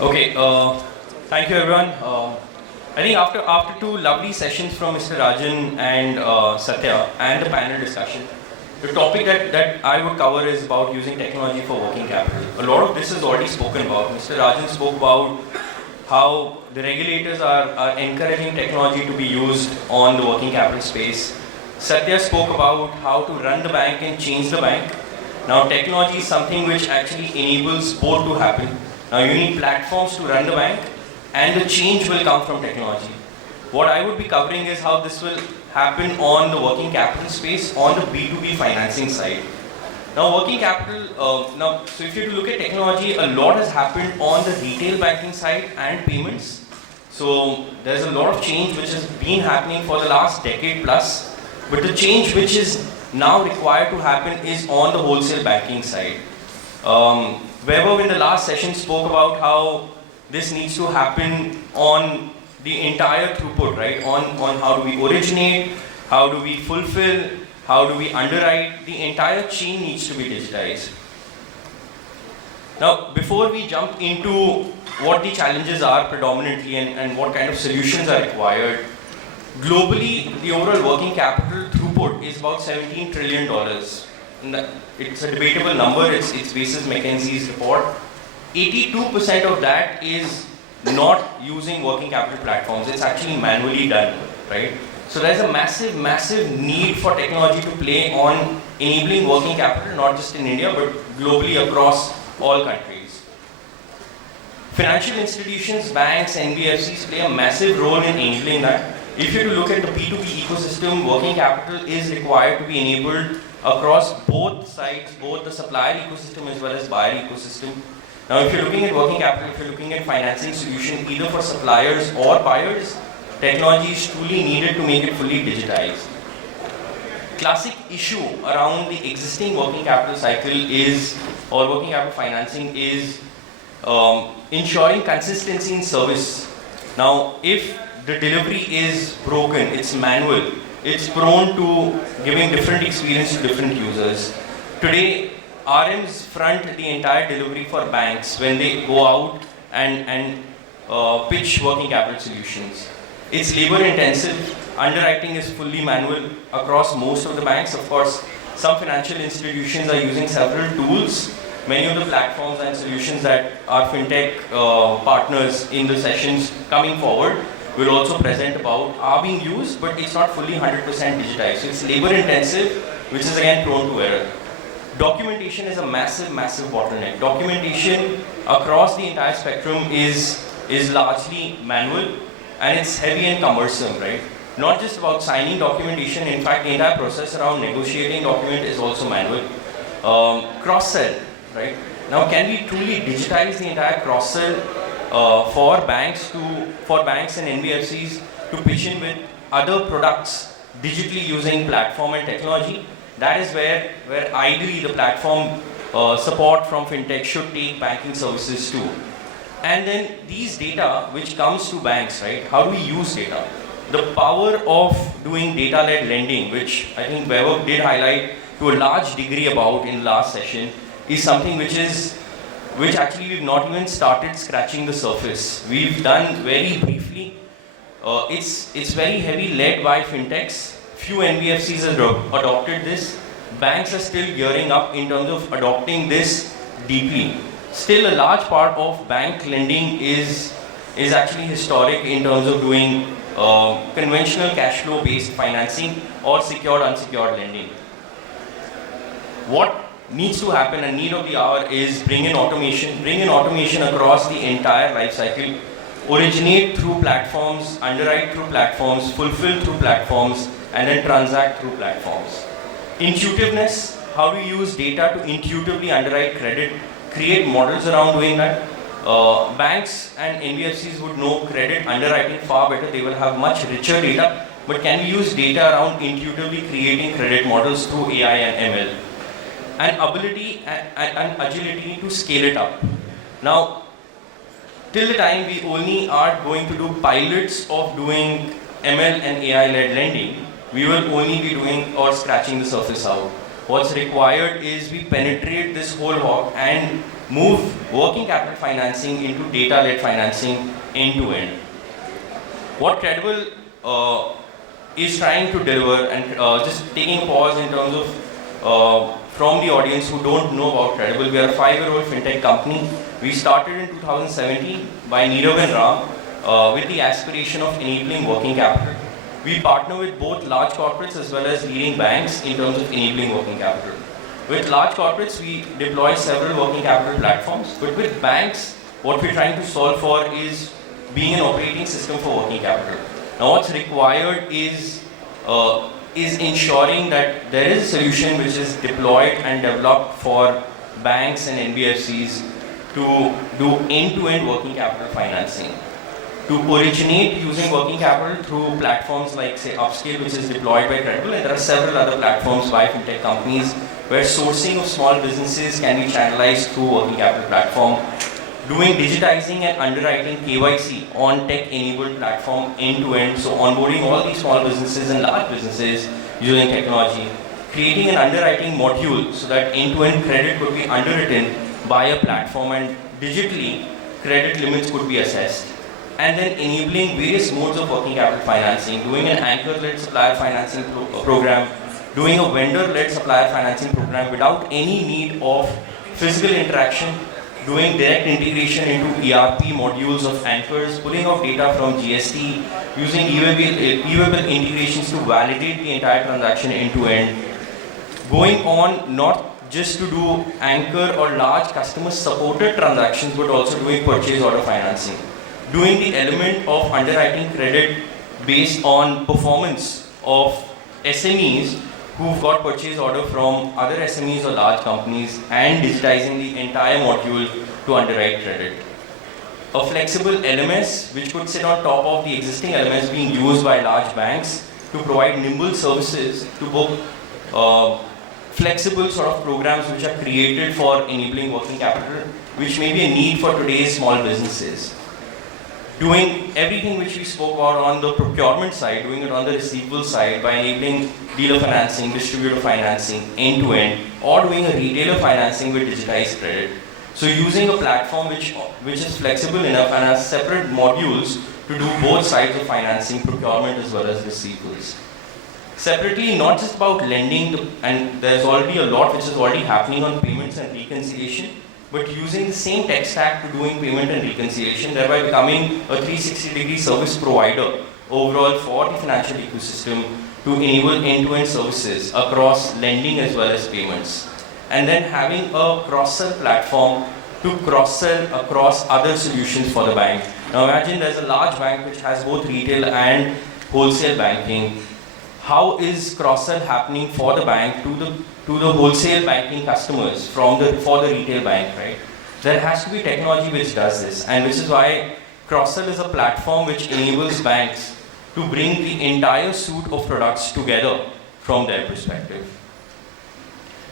Okay, thank you everyone. I think after two lovely sessions from Mr. Rajan and Satya and the panel discussion, the topic that I would cover is about using technology for working capital. A lot of this is already spoken about. Mr. Rajan spoke about how the regulators are encouraging technology to be used on the working capital space. Satya spoke about how to run the bank and change the bank. Now technology is something which actually enables both to happen. Now you need platforms to run the bank and the change will come from technology. What I would be covering is how this will happen on the working capital space on the B2B financing side. Now working capital, so if you look at technology, a lot has happened on the retail banking side and payments. So there's a lot of change which has been happening for the last decade plus, but the change which is now required to happen is on the wholesale banking side. Weber in the last session spoke about how this needs to happen on the entire throughput, right? On how do we originate, how do we fulfill, how do we underwrite, the entire chain needs to be digitized. Now, before we jump into what the challenges are predominantly and what kind of solutions are required, globally, the overall working capital throughput is about $17 trillion. It's a debatable number, it's basis McKinsey's report. 82% of that is not using working capital platforms, it's actually manually done, right? So there's a massive need for technology to play on enabling working capital, not just in India, but globally across all countries. Financial institutions, banks, NBFCs play a massive role in enabling that. If you look at the B2B ecosystem, working capital is required to be enabled across both sides, both the supplier ecosystem as well as buyer ecosystem. Now, if you're looking at working capital, if you're looking at financing solution either for suppliers or buyers, technology is truly needed to make it fully digitized. Classic issue around the existing working capital cycle is, or working capital financing is ensuring consistency in service. Now, if the delivery is broken, it's manual, it's prone to giving different experience to different users. Today, RMs front the entire delivery for banks when they go out and pitch working capital solutions. It's labor intensive, underwriting is fully manual across most of the banks. Of course, some financial institutions are using several tools. Many of the platforms and solutions that our fintech partners in the sessions coming forward will also present about are being used, but it's not fully 100% digitized. So it's labor intensive, which is again prone to error. Documentation is a massive bottleneck. Documentation across the entire spectrum is largely manual and it's heavy and cumbersome, right? Not just about signing documentation, in fact, the entire process around negotiating document is also manual. Cross-sell, right? Now, can we truly digitize the entire cross-sell for banks and NBFCs to pitch in with other products digitally using platform and technology? That is where ideally the platform support from fintech should take banking services to. And then these data which comes to banks, right? How do we use data? The power of doing data-led lending, which I think Weber did highlight to a large degree about in last session, is something which actually we've not even started scratching the surface. We've done very briefly. It's very heavy led by fintechs. Few NBFCs have adopted this. Banks are still gearing up in terms of adopting this deeply. Still a large part of bank lending is actually historic in terms of doing conventional cash flow based financing or secured unsecured lending. What needs to happen and need of the hour is bring in automation across the entire life cycle, originate through platforms, underwrite through platforms, fulfill through platforms, and then transact through platforms. Intuitiveness, how do you use data to intuitively underwrite credit, create models around doing that. Banks and NBFCs would know credit underwriting far better, they will have much richer data, but can we use data around intuitively creating credit models through AI and ML? And ability and agility to scale it up. Now, till the time we only are going to do pilots of doing ML and AI-led lending, we will only be doing or scratching the surface out. What's required is we penetrate this whole hog and move working capital financing into data-led financing end-to-end. What CredAble is trying to deliver, and just taking a pause in terms of from the audience who don't know about CredAble, we are a 5-year-old fintech company. We started in 2017 by Nirav and Ram with the aspiration of enabling working capital. We partner with both large corporates as well as leading banks in terms of enabling working capital. With large corporates, we deploy several working capital platforms, but with banks, what we're trying to solve for is being an operating system for working capital. Now, what's required is ensuring that there is a solution which is deployed and developed for banks and NBFCs to do end-to-end working capital financing. To originate using working capital through platforms like, say, Upscale, which is deployed by CredAble, and there are several other platforms by fintech companies where sourcing of small businesses can be channelized through working capital platform. Doing digitizing and underwriting KYC on tech-enabled platform end-to-end, so onboarding all these small businesses and large businesses using technology. Creating an underwriting module so that end-to-end credit could be underwritten by a platform and digitally credit limits could be assessed. And then enabling various modes of working capital financing, doing an anchor-led supplier financing program, doing a vendor-led supplier financing program without any need of physical interaction, doing direct integration into ERP modules of anchors, pulling out data from GST, using e-web integrations to validate the entire transaction end-to-end, going on not just to do anchor or large customer-supported transactions, but also doing purchase order financing. Doing the element of underwriting credit based on performance of SMEs who've got purchase order from other SMEs or large companies and digitizing the entire module to underwrite credit. A flexible LMS which could sit on top of the existing LMS being used by large banks to provide nimble services to book flexible sort of programs which are created for enabling working capital, which may be a need for today's small businesses. Doing everything which we spoke about on the procurement side, doing it on the receivable side by enabling dealer financing, distributor financing, end-to-end, or doing a retailer financing with digitized credit. So using a platform which is flexible enough and has separate modules to do both sides of financing, procurement as well as receivables. Separately, not just about lending, and there's already a lot which is already happening on payments and reconciliation, but using the same tech stack to doing payment and reconciliation, thereby becoming a 360-degree service provider overall for the financial ecosystem to enable end-to-end services across lending as well as payments. And then having a cross-sell platform to cross-sell across other solutions for the bank. Now imagine there's a large bank which has both retail and wholesale banking. How is cross-sell happening for the bank to the wholesale banking customers for the retail bank, right? There has to be technology which does this, and which is why cross-sell is a platform which enables banks to bring the entire suite of products together from their perspective.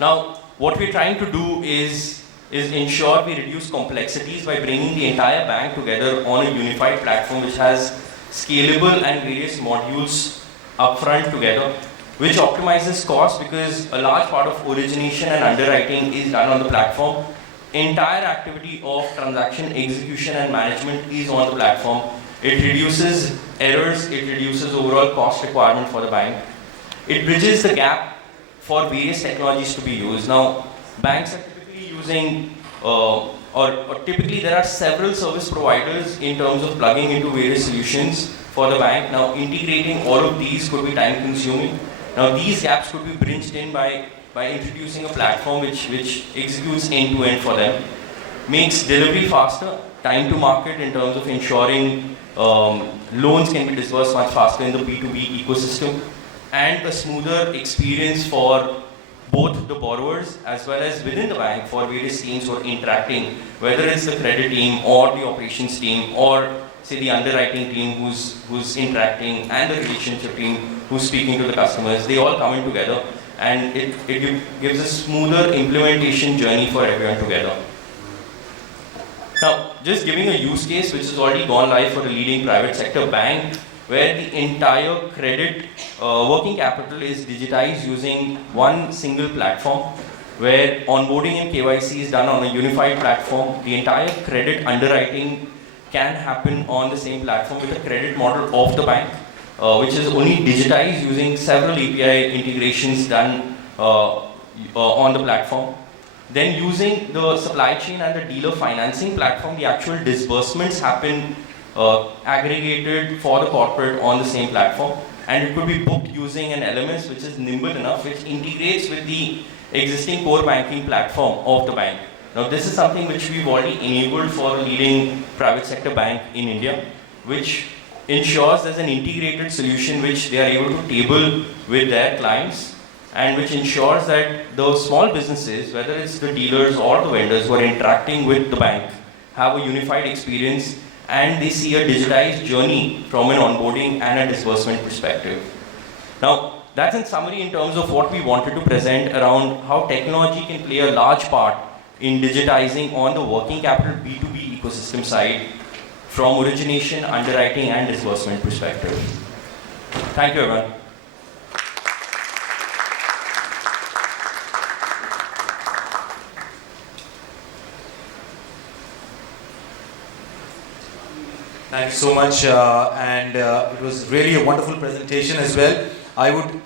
Now, what we're trying to do is ensure we reduce complexities by bringing the entire bank together on a unified platform which has scalable and various modules upfront together, which optimizes cost because a large part of origination and underwriting is done on the platform. Entire activity of transaction execution and management is on the platform. It reduces errors, it reduces overall cost requirement for the bank. It bridges the gap for various technologies to be used. Now, banks are typically using, or typically there are several service providers in terms of plugging into various solutions for the bank. Now, integrating all of these could be time consuming. Now, these gaps could be bridged in by introducing a platform which executes end-to-end for them, makes delivery faster, time to market in terms of ensuring loans can be disbursed much faster in the B2B ecosystem, and a smoother experience for both the borrowers as well as within the bank for various teams who are interacting, whether it's the credit team or the operations team or say the underwriting team who's interacting and the relationship team who's speaking to the customers. They all come in together and it gives a smoother implementation journey for everyone together. Now, just giving a use case which has already gone live for a leading private sector bank where the entire credit working capital is digitized using one single platform. where onboarding and KYC is done on a unified platform. The entire credit underwriting can happen on the same platform with a credit model of the bank, which is only digitized using several API integrations done on the platform. Then using the supply chain and the dealer financing platform, the actual disbursements happen aggregated for the corporate on the same platform, and it could be booked using an LMS which is nimble enough, which integrates with the existing core banking platform of the bank. Now this is something which we've already enabled for a leading private sector bank in India, which ensures there's an integrated solution which they are able to table with their clients, and which ensures that the small businesses, whether it's the dealers or the vendors who are interacting with the bank, have a unified experience and they see a digitized journey from an onboarding and a disbursement perspective. Now, that's in summary in terms of what we wanted to present around how technology can play a large part in digitizing on the working capital B2B ecosystem side from origination, underwriting, and disbursement perspective. Thank you, everyone. Thank you so much, it was really a wonderful presentation as well. I would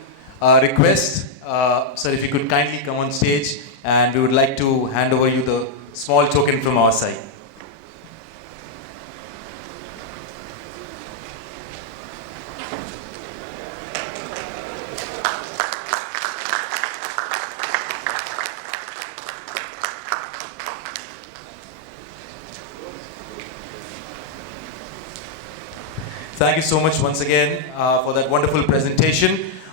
request, sir, if you could kindly come on stage, and we would like to hand over you the small token from our side. Thank you so much once again for that wonderful presentation.